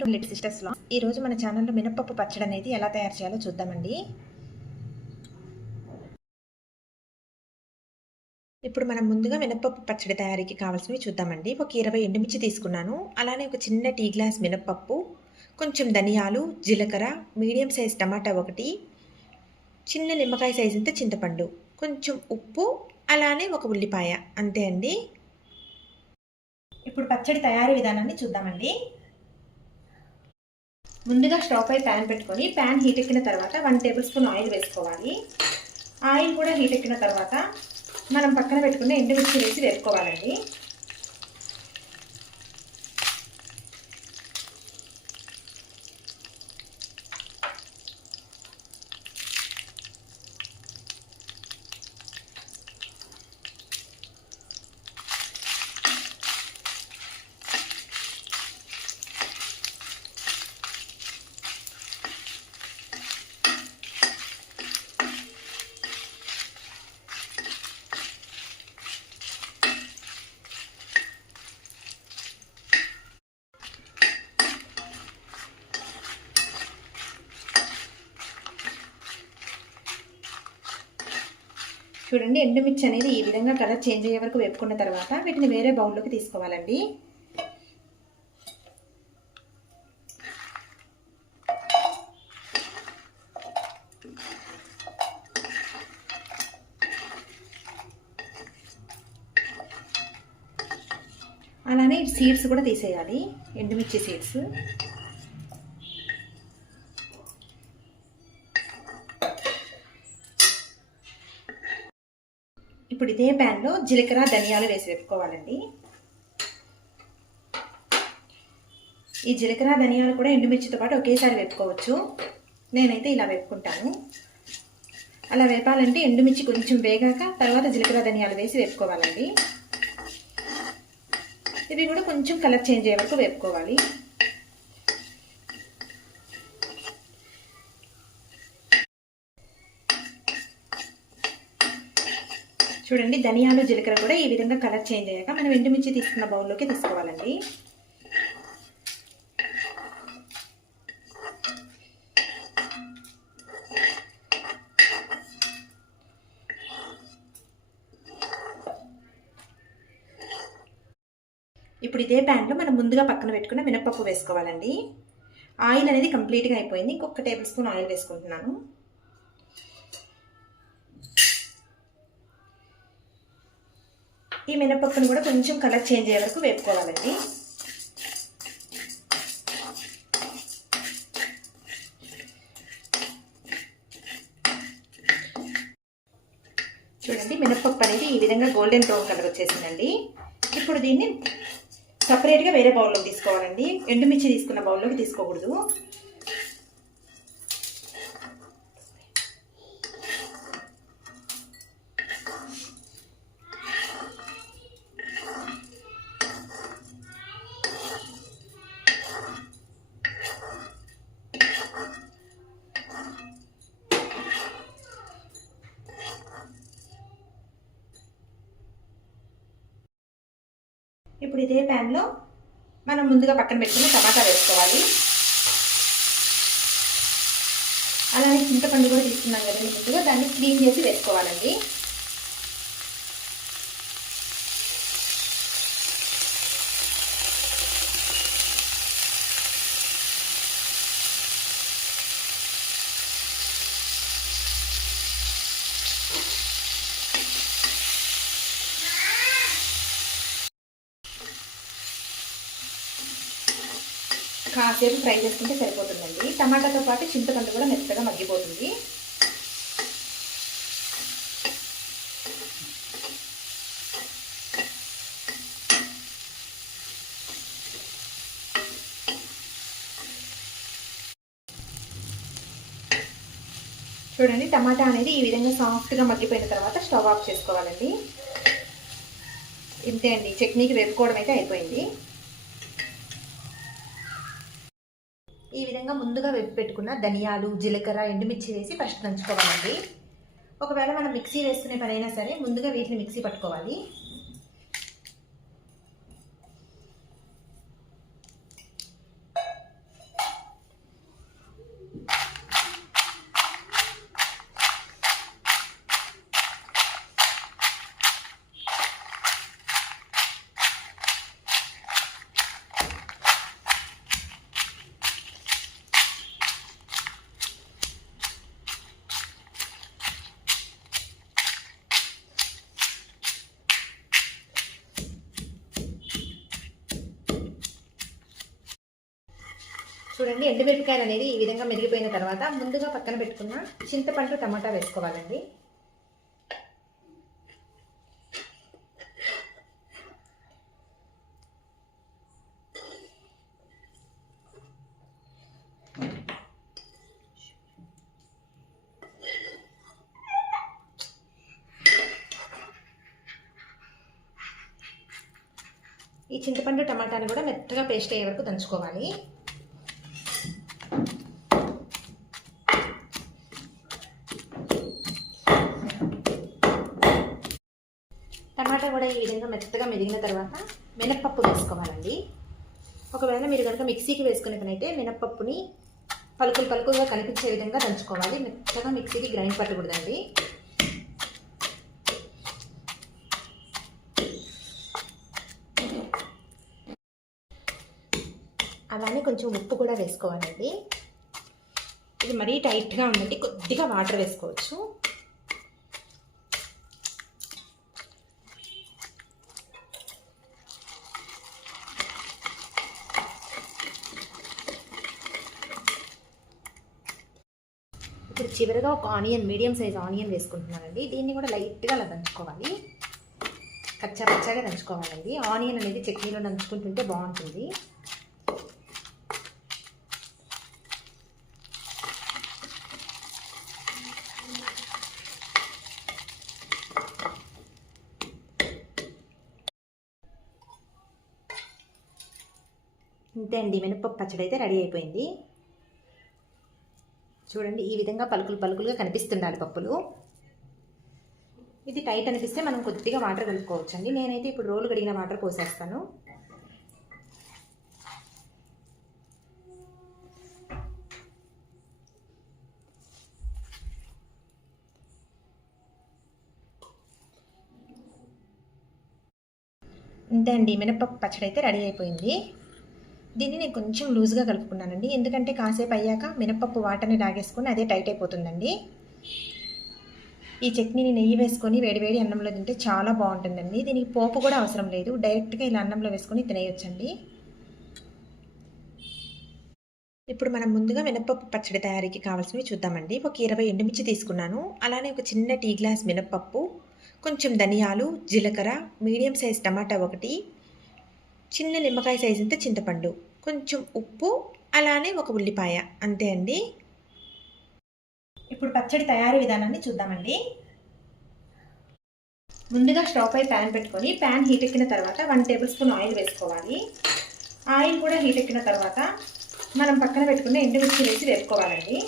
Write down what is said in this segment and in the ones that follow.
To lit సిస్టర్స్లో ఈరోజు మన ఛానల్లో మినపప్పు పచ్చడి అనేది ఎలా తయారు చేయాలో చూద్దామండి. ఇప్పుడు మనం ముందుగా మినపప్పు పచ్చడి తయారీకి కావాల్సినవి చూద్దామండి. ఒక ఇరవై ఎండుమిర్చి తీసుకున్నాను. అలానే ఒక చిన్న టీ గ్లాస్ మినపప్పు కొంచెం ధనియాలు జీలకర్ర మీడియం సైజ్ టమాటా ఒకటి చిన్న నిమ్మకాయ సైజ్ అంత చింతపండు కొంచెం ఉప్పు అలానే ఒక ఉల్లిపాయ. అంతే అండి. ఇప్పుడు పచ్చడి తయారీ విధానాన్ని చూద్దామండి. ముందుగా స్టవ్ పై ప్యాన్ పెట్టుకొని ప్యాన్ హీట్ ఎక్కిన తర్వాత వన్ టేబుల్ స్పూన్ ఆయిల్ వేసుకోవాలి. ఆయిల్ కూడా హీట్ ఎక్కిన తర్వాత మనం పక్కన పెట్టుకున్న ఎండుమిర్చి వేసి వేసుకోవాలండి చూడండి ఎండుమిర్చి అనేది ఈ విధంగా కలర్ చేంజ్ అయ్యే వరకు వేపుకున్న తర్వాత వీటిని వేరే బౌల్లోకి తీసుకోవాలండి. అలానే సీడ్స్ కూడా తీసేయాలి ఎండుమిర్చి సీడ్స్ ఇప్పుడు ఇదే ప్యాన్లో జీలకర్ర ధనియాలు వేసి వేపుకోవాలండి. ఈ జీలకర్ర ధనియాలు కూడా ఎండుమిర్చితో పాటు ఒకేసారి వేపుకోవచ్చు. నేనైతే ఇలా వేపుకుంటాను. అలా వేపాలంటే ఎండుమిర్చి కొంచెం వేగాక తర్వాత జీలకర్ర ధనియాలు వేసి వేపుకోవాలండి. ఇవి కూడా కొంచెం కలర్ చేంజ్ అయ్యే వరకు వేపుకోవాలి. చూడండి ధనియాలు జీలకర్ర కూడా ఈ విధంగా కలర్ చేంజ్ అయ్యాక మనం ఎండుమిర్చి తీసుకున్న బౌల్లోకి తీసుకోవాలండి. ఇప్పుడు ఇదే ప్యాన్లో మనం ముందుగా పక్కన పెట్టుకున్న మినపప్పు వేసుకోవాలండి. ఆయిల్ అనేది కంప్లీట్గా అయిపోయింది. ఇంకొక టేబుల్ స్పూన్ ఆయిల్ వేసుకుంటున్నాను. ఈ మినపప్పును కూడా కొంచెం కలర్ చేంజ్ అయ్యే వరకు వేపుకోవాలండి. చూడండి మినపప్పు అనేది ఈ విధంగా గోల్డెన్ బ్రౌన్ కలర్ వచ్చేసిందండి. ఇప్పుడు దీన్ని సపరేట్గా వేరే బౌల్లోకి తీసుకోవాలండి. ఎండుమిర్చి తీసుకున్న బౌల్లోకి తీసుకోకూడదు. ఇప్పుడు ఇదే ప్యాన్లో మనం ముందుగా పక్కన పెట్టుకుని టమాటా వేసుకోవాలి. అలానే చింతపండు కూడా తీసుకున్నాం కదండి ముందుగా దాన్ని క్లీన్ చేసి వేసుకోవాలండి. కాసేపు ఫ్రై చేసుకుంటే సరిపోతుందండి. టమాటాతో పాటు చింతపండు కూడా మెత్తగా మగ్గిపోతుంది. చూడండి టమాటా అనేది ఈ విధంగా సాఫ్ట్గా మగ్గిపోయిన తర్వాత స్టవ్ ఆఫ్ చేసుకోవాలండి. ఇంతే అండి చట్నీకి వేపుకోవడం అయితే అయిపోయింది. ఈ విధంగా ముందుగా వేపి పెట్టుకున్న ధనియాలు జీలకర్ర ఎండుమిర్చి వేసి ఫస్ట్ దంచుకోవాలండి ఒకవేళ మనం మిక్సీ వేసుకునే పనైనా సరే ముందుగా వీటిని మిక్సీ పట్టుకోవాలి. చూడండి ఎండుమిరపకాయలు అనేది ఈ విధంగా మెరిగిపోయిన తర్వాత ముందుగా పక్కన పెట్టుకున్న చింతపండు టమాటా వేసుకోవాలండి. ఈ చింతపండు టమాటాలు కూడా మెత్తగా పేస్ట్ అయ్యే వరకు దంచుకోవాలి టమాటా కూడా ఈ విధంగా మెత్తగా మెదిగిన తర్వాత మినప్పప్పు వేసుకోవాలండి. ఒకవేళ మీరు కనుక మిక్సీకి వేసుకునే పనైతే మినప్పప్పుని పలుకులు పలుకులుగా కనిపించే విధంగా దంచుకోవాలి. మెత్తగా మిక్సీకి గ్రైండ్ పట్టకూడదండి. అలానే కొంచెం ఉప్పు కూడా వేసుకోవాలండి. ఇది మరీ టైట్గా ఉందండి కొద్దిగా వాటర్ వేసుకోవచ్చు ఇప్పుడు చివరిగా ఒక ఆనియన్ మీడియం సైజ్ ఆనియన్ వేసుకుంటున్నానండి. దీన్ని కూడా లైట్గా అలా దంచుకోవాలి. కచ్చా పచ్చాగా దంచుకోవాలండి. ఆనియన్ అనేది చట్నీలో దంచుకుంటుంటే బాగుంటుంది. ఇంతే అండి. మినపప్పు పచ్చడి అయితే రెడీ అయిపోయింది. చూడండి ఈ విధంగా పలుకులు పలుకులుగా కనిపిస్తుండాలి పప్పులు. ఇది టైట్ అనిపిస్తే మనం కొద్దిగా వాటర్ కలుపుకోవచ్చు అండి నేనైతే ఇప్పుడు రోలు కడిగిన వాటర్ పోసేస్తాను. ఇంతే అండి మినపప్పు పచ్చడి అయితే రెడీ అయిపోయింది. దీన్ని నేను కొంచెం లూజ్గా కలుపుకున్నానండి. ఎందుకంటే కాసేపు అయ్యాక మినపప్పు వాటర్ని లాగేసుకొని అదే టైట్ అయిపోతుందండి. ఈ చట్నీని నెయ్యి వేసుకొని వేడివేడి అన్నంలో తింటే చాలా బాగుంటుందండి. దీనికి పోపు కూడా అవసరం లేదు. డైరెక్ట్గా ఇలా అన్నంలో వేసుకొని తినేయొచ్చండి. ఇప్పుడు మనం ముందుగా మినపప్పు పచ్చడి తయారీకి కావాల్సినవి చూద్దామండి. ఒక ఇరవై ఎండుమిర్చి తీసుకున్నాను. అలానే ఒక చిన్న టీ గ్లాస్ మినప్పప్పు కొంచెం ధనియాలు జీలకర్ర మీడియం సైజ్ టమాటా ఒకటి చిన్న నిమ్మకాయ సైజ్ అంత చింతపండు కొంచెం ఉప్పు అలానే ఒక ఉల్లిపాయ. అంతే అండి. ఇప్పుడు పచ్చడి తయారీ విధానాన్ని చూద్దామండి. ముందుగా స్టవ్ పై ప్యాన్ పెట్టుకొని ప్యాన్ హీట్ ఎక్కిన తర్వాత వన్ టేబుల్ స్పూన్ ఆయిల్ వేసుకోవాలి. ఆయిల్ కూడా హీట్ ఎక్కిన తర్వాత మనం పక్కన పెట్టుకున్న ఎండుమిర్చి వేసి వేపుకోవాలండి.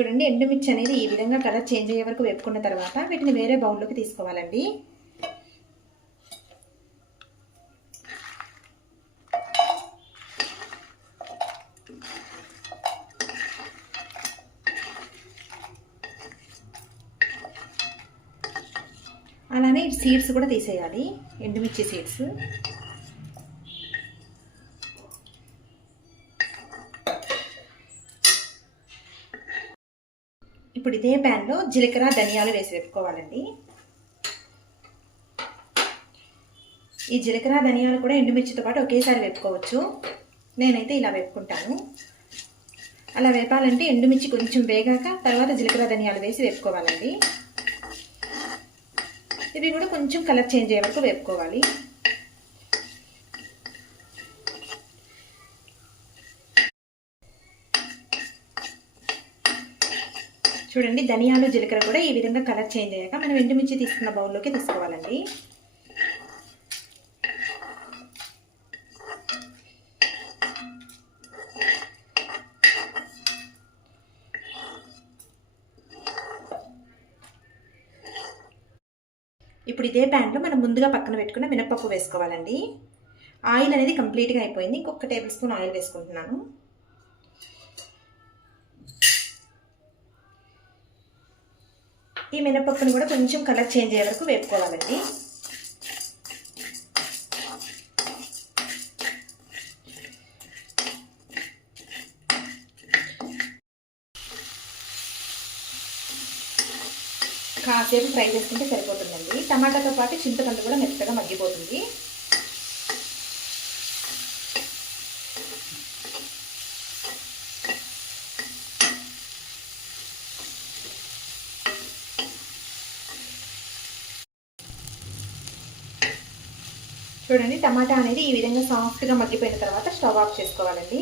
చూడండి ఎండుమిర్చి అనేది ఈ విధంగా కలర్ చేంజ్ అయ్యే వరకు వేపుకున్న తర్వాత వీటిని వేరే బౌల్లోకి తీసుకోవాలండి. అలానే సీడ్స్ కూడా తీసేయాలి ఎండుమిర్చి సీడ్స్ ఇప్పుడు ఇదే ప్యాన్లో జీలకర్ర ధనియాలు వేసి వేపుకోవాలండి ఈ జీలకర్ర ధనియాలు కూడా ఎండుమిర్చితో పాటు ఒకేసారి వేపుకోవచ్చు. నేనైతే ఇలా వేపుకుంటాను. అలా వేపాలంటే ఎండుమిర్చి కొంచెం వేగాక తర్వాత జీలకర్ర ధనియాలు వేసి వేపుకోవాలండి. ఇవి కూడా కొంచెం కలర్ చేంజ్ అయ్యే వరకు వేపుకోవాలి. చూడండి ధనియాలు జీలకర్ర కూడా ఈ విధంగా కలర్ చేంజ్ అయ్యాక మనం ఎండుమిర్చి తీసుకున్న బౌల్లోకి తీసుకోవాలండి. ఇప్పుడు ఇదే ప్యాన్లో మనం ముందుగా పక్కన పెట్టుకున్న మినపప్పు వేసుకోవాలండి. ఆయిల్ అనేది కంప్లీట్గా అయిపోయింది. ఇంకొక టేబుల్ స్పూన్ ఆయిల్ వేసుకుంటున్నాను. ఈ మినపప్పుని కూడా కొంచెం కలర్ చేంజ్ అయ్యే వరకు వేపుకోవాలండి. కాసేపు ఫ్రై చేసుకుంటే సరిపోతుందండి. టమాటాతో పాటు చింతపండు కూడా మెత్తగా మగ్గిపోతుంది. చూడండి టమాటా అనేది ఈ విధంగా సాఫ్ట్గా మగ్గిపోయిన తర్వాత స్టవ్ ఆఫ్ చేసుకోవాలండి.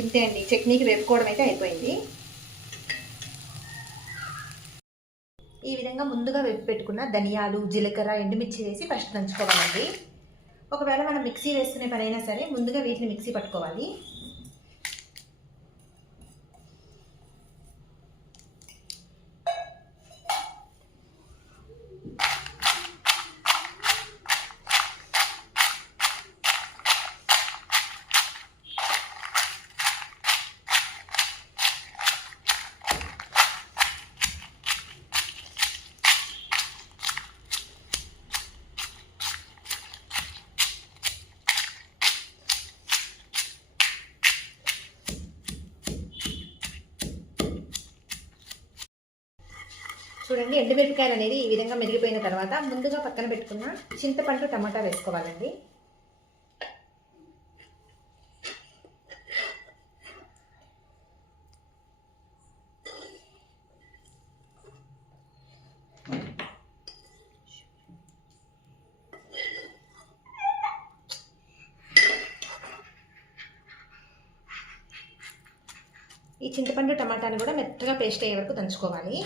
ఇంతే అండి చట్నీకి వేపుకోవడం అయితే అయిపోయింది. ఈ విధంగా ముందుగా వేపి పెట్టుకున్న ధనియాలు జీలకర్ర ఎండుమిర్చి వేసి ఫస్ట్ దంచుకోవాలండి. ఒకవేళ మనం మిక్సీ వేసుకునే పనైనా సరే ముందుగా వీటిని మిక్సీ పట్టుకోవాలి. చూడండి ఎండుమిరపకాయలు అనేది ఈ విధంగా మెరిగిపోయిన తర్వాత ముందుగా పక్కన పెట్టుకున్న చింతపండు టమాటా వేసుకోవాలండి. ఈ చింతపండు టమాటాని కూడా మెత్తగా పేస్ట్ అయ్యే వరకు దంచుకోవాలి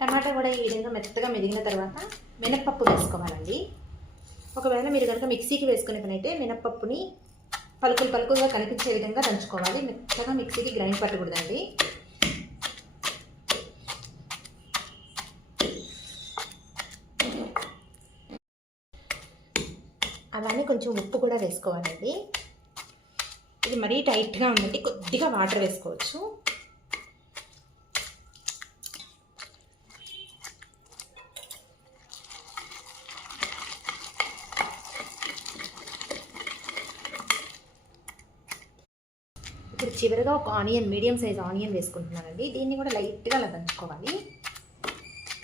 టమాటా కూడా ఈ విధంగా మెత్తగా మెదిగిన తర్వాత మినప్పప్పు వేసుకోవాలండి. ఒకవేళ మీరు కనుక మిక్సీకి వేసుకునే పని అయితే మినప్పప్పుని పలుకులు పలుకులుగా కనిపించే విధంగా దంచుకోవాలి. మెత్తగా మిక్సీకి గ్రైండ్ పట్టకూడదండి. అలానే కొంచెం ఉప్పు కూడా వేసుకోవాలండి. ఇది మరీ టైట్గా ఉందండి కొద్దిగా వాటర్ వేసుకోవచ్చు ఇప్పుడు చివరిగా ఒక ఆనియన్ మీడియం సైజ్ ఆనియన్ వేసుకుంటున్నానండి. దీన్ని కూడా లైట్గా అలా దంచుకోవాలి.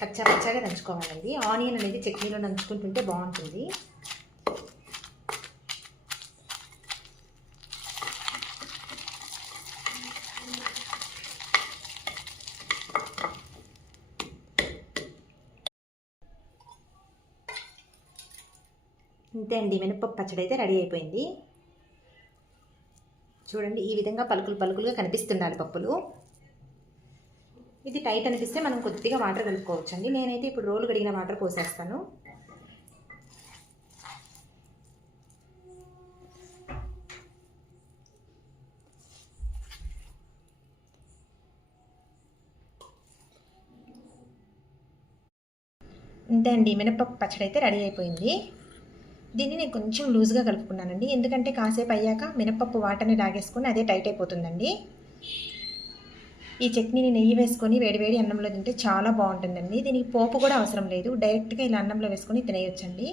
కచ్చా పచ్చాగా దంచుకోవాలండి. ఆనియన్ అనేది చట్నీలో దంచుకుంటుంటే బాగుంటుంది. ఇంతే అండి. మినపప్పు పచ్చడి అయితే రెడీ అయిపోయింది. చూడండి ఈ విధంగా పలుకులు పలుకులుగా కనిపిస్తున్నాయి పప్పులు. ఇది టైట్ అనిపిస్తే మనం కొద్దిగా వాటర్ కలుపుకోవచ్చు అండి నేనైతే ఇప్పుడు రోలు కడిగిన వాటర్ పోసేస్తాను. ఇంతే అండి మినపప్పు పచ్చడి అయితే రెడీ అయిపోయింది. దీన్ని నేను కొంచెం లూజ్గా కలుపుకున్నానండి. ఎందుకంటే కాసేపు అయ్యాక మినపప్పు వాటర్ని లాగేసుకొని అదే టైట్ అయిపోతుందండి. ఈ చట్నీని నెయ్యి వేసుకొని వేడివేడి అన్నంలో తింటే చాలా బాగుంటుందండి. దీనికి పోపు కూడా అవసరం లేదు. డైరెక్ట్గా ఇలా అన్నంలో వేసుకొని తినేయొచ్చండి.